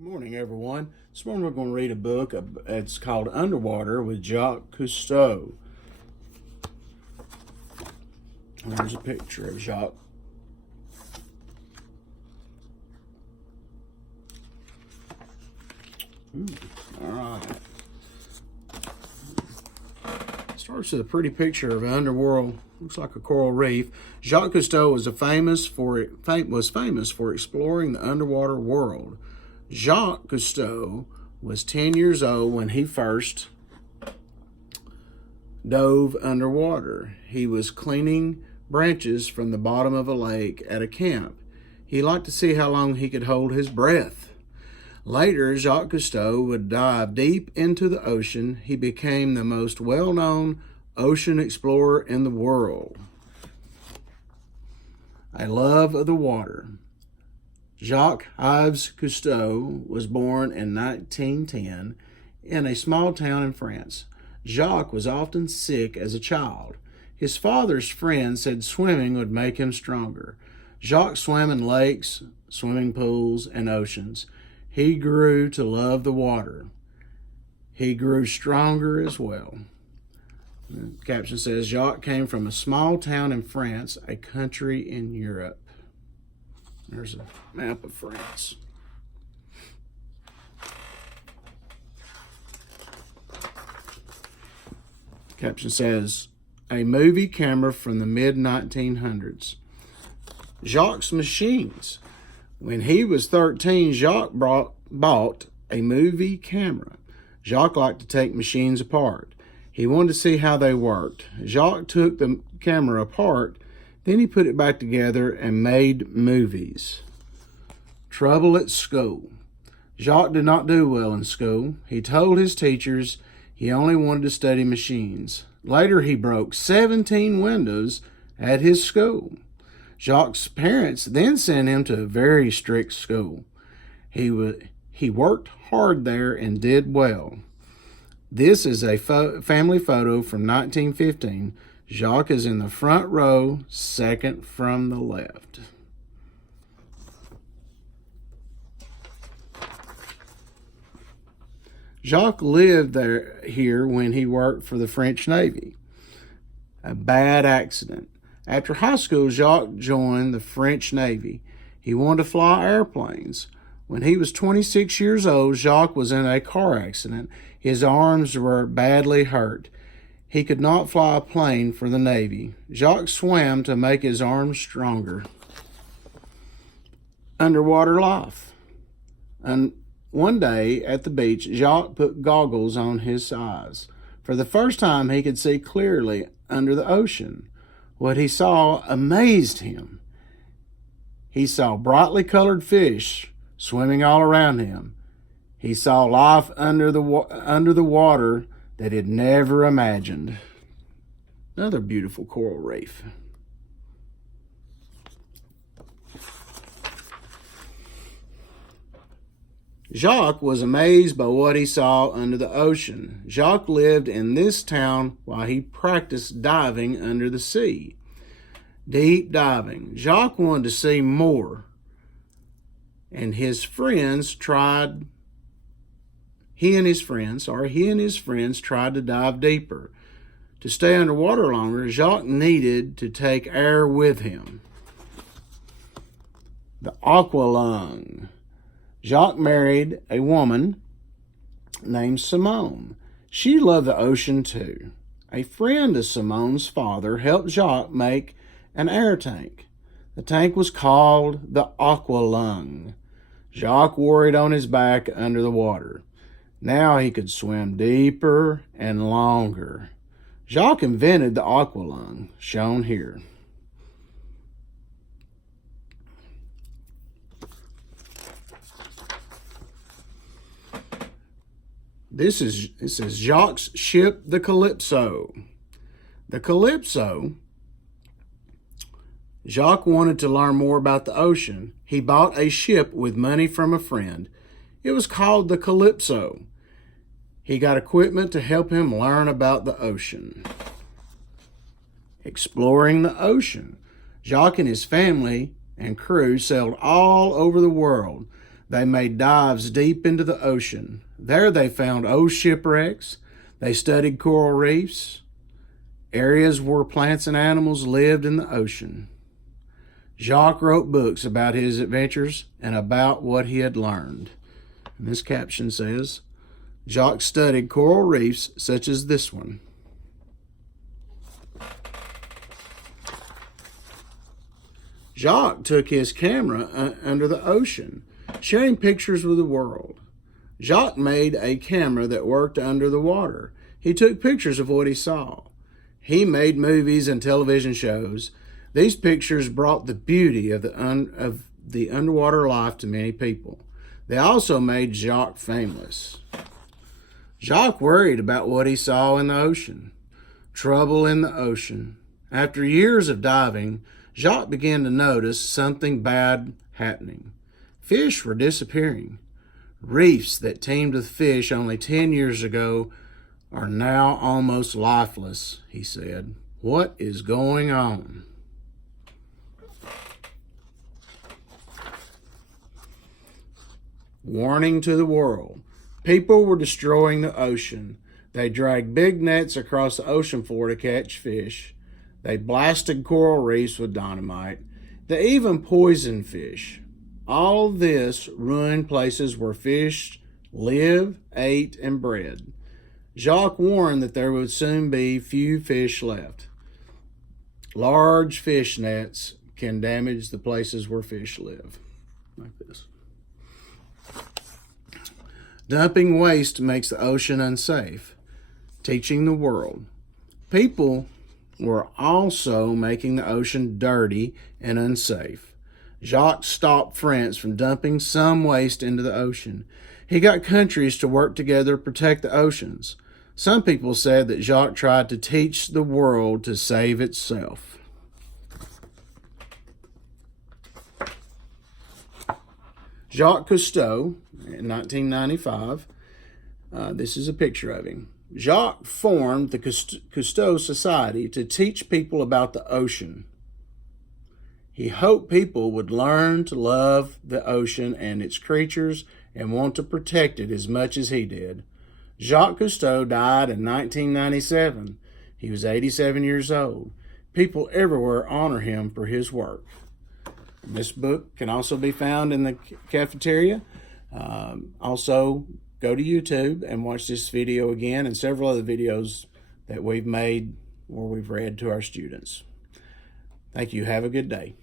Good morning, everyone. This morning we're going to read a book. It's called Underwater with Jacques Cousteau. There's a picture of Jacques. All right. Starts with a pretty picture of an underworld. Looks like a coral reef. Jacques Cousteau was famous for exploring the underwater world. Jacques Cousteau was 10 years old when he first dove underwater. He was cleaning branches from the bottom of a lake at a camp. He liked to see how long he could hold his breath. Later, Jacques Cousteau would dive deep into the ocean. He became the most well-known ocean explorer in the world. A love of the water. Jacques Cousteau was born in 1910 in a small town in France. Jacques was often sick as a child. His father's friends said swimming would make him stronger. Jacques swam in lakes, swimming pools, and oceans. He grew to love the water. He grew stronger as well. The caption says, Jacques came from a small town in France, a country in Europe. There's a map of France. The caption says, a movie camera from the mid-1900s. Jacques' machines. When he was 13, Jacques bought a movie camera. Jacques liked to take machines apart. He wanted to see how they worked. Jacques took the camera apart, then he put it back together and made movies. Trouble at school. Jacques did not do well in school. He told his teachers he only wanted to study machines. Later, he broke 17 windows at his school. Jacques' parents then sent him to a very strict school. He worked hard there and did well. This is a family photo from 1915. Jacques is in the front row, second from the left. Jacques lived here when he worked for the French Navy. A bad accident. After high school, Jacques joined the French Navy. He wanted to fly airplanes. When he was 26 years old, Jacques was in a car accident. His arms were badly hurt. He could not fly a plane for the Navy. Jacques swam to make his arms stronger. Underwater life. And one day at the beach, Jacques put goggles on his eyes. For the first time, he could see clearly under the ocean. What he saw amazed him. He saw brightly colored fish swimming all around him. He saw life under the water that he'd never imagined. Another beautiful coral reef. Jacques was amazed by what he saw under the ocean. Jacques lived in this town while he practiced diving under the sea. Deep diving. Jacques wanted to see more, and he and his friends tried to dive deeper. To stay underwater longer, Jacques needed to take air with him. The aqua lung. Jacques married a woman named Simone. She loved the ocean too. A friend of Simone's father helped Jacques make an air tank. The tank was called the aqua lung. Jacques wore it on his back under the water. Now he could swim deeper and longer. Jacques invented the aqua lung, shown here. It says Jacques' ship, the Calypso. The Calypso. Jacques wanted to learn more about the ocean. He bought a ship with money from a friend. It was called the Calypso. He got equipment to help him learn about the ocean. Exploring the ocean. Jacques and his family and crew sailed all over the world. They made dives deep into the ocean. There they found old shipwrecks. They studied coral reefs, areas where plants and animals lived in the ocean. Jacques wrote books about his adventures and about what he had learned. And this caption says, Jacques studied coral reefs such as this one. Jacques took his camera under the ocean, sharing pictures with the world. Jacques made a camera that worked under the water. He took pictures of what he saw. He made movies and television shows. These pictures brought the beauty of the underwater life to many people. They also made Jacques famous. Jacques worried about what he saw in the ocean. Trouble in the ocean. After years of diving, Jacques began to notice something bad happening. Fish were disappearing. Reefs that teemed with fish only 10 years ago are now almost lifeless, he said. What is going on? Warning to the world. People were destroying the ocean. They dragged big nets across the ocean floor to catch fish. They blasted coral reefs with dynamite. They even poisoned fish. All this ruined places where fish lived, ate, and bred. Jacques warned that there would soon be few fish left. Large fish nets can damage the places where fish live, like this. Dumping waste makes the ocean unsafe. Teaching the world. People were also making the ocean dirty and unsafe. Jacques stopped France from dumping some waste into the ocean. He got countries to work together to protect the oceans. Some people said that Jacques tried to teach the world to save itself. Jacques Cousteau, in 1995, this is a picture of him. Jacques formed the Cousteau Society to teach people about the ocean. He hoped people would learn to love the ocean and its creatures and want to protect it as much as he did. Jacques Cousteau died in 1997. He was 87 years old. People everywhere honor him for his work. This book can also be found in the cafeteria. Also, go to YouTube and watch this video again and several other videos that we've made where we've read to our students. Thank you. Have a good day.